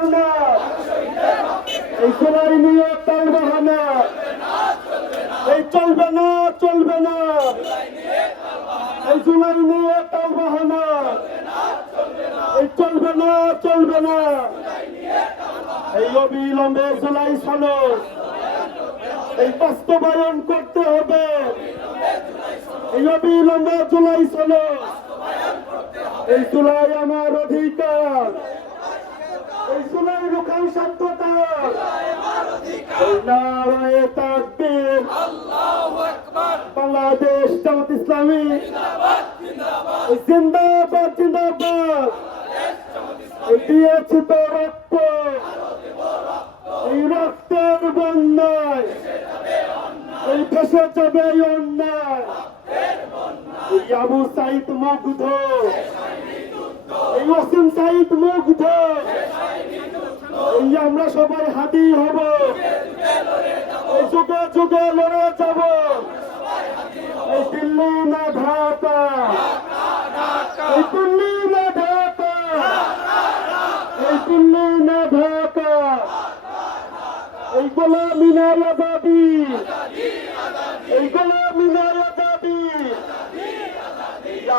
করবেন না। এই জুলাই নিয়ে তাল বাহানা এই চলবে না, চলবে না। এই জুলাই নিয়ে তাল বাহানা এই চলবে না, চলবে না। এই অবিলম্বে জুলাই সনদ এই বাস্তবায়ন করতে হবে। এই অবিলম্বে জুলাই সনদ এই জুলাই আমার অধিকার, এই জুলাই রুখাই সাধ্যতা। এই নারায়ে তাকবীর, বাংলাদেশ জামাত ইসলামী জিন্দাবাদ, জিন্দাবাদ। এই দিয়েছি তো রক্ত, এই রক্তের বন্যায় এই ভেসে যাবে অন্যায়। এই আবু সাইদ মুগ্ধ, এই ওয়াসিম সাইদ মুগ্ধ, এই আমরা সবাই হাদি হব, এই যুগে যুগে লড়ে যাব। এই দিল্লি না ঢাকা, এই দিল্লি না ঢাকা, এই দিল্লি না ঢাকা। এই গোলামি না আজাদি, এই গোলামি না আজাদি।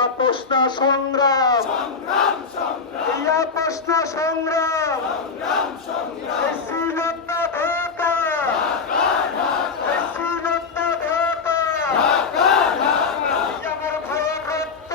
আপোষ না সংগ্রাম, এই আপোষ না সংগ্রাম। এই সিনত না ঢাকা, এই সিনত না ঢাকা। আমার ভাইয়ের রক্ত